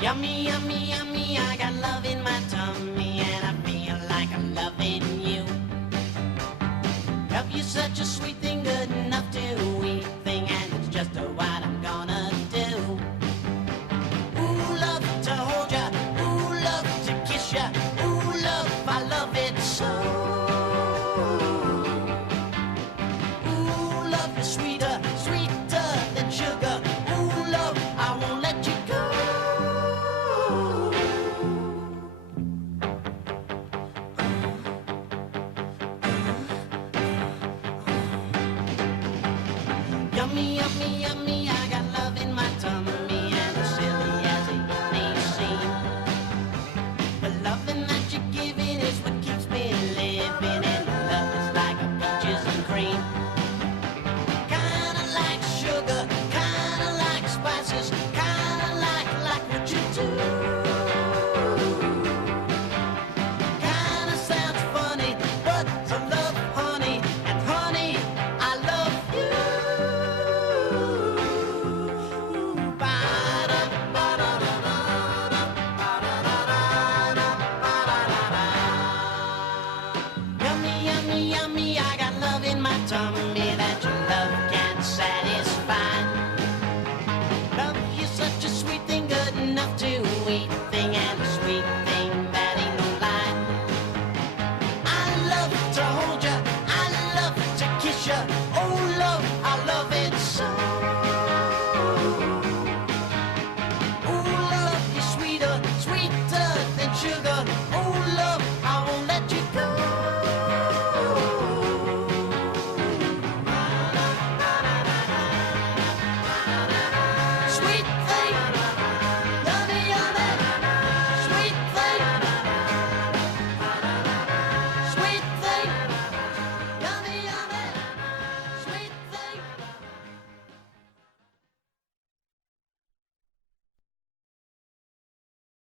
Yummy, yummy, yummy, I got love in my tummy and I feel like I'm loving you. Love you such a sweet thing, good enough to eat thing, and it's just what I'm gonna do. Ooh, love to hold ya, ooh, love to kiss ya, ooh, love, I love it so. Ooh, love is sweeter, sweeter than sugar. Ooh, love, I won't let you go. Yummy, yummy, yummy, I got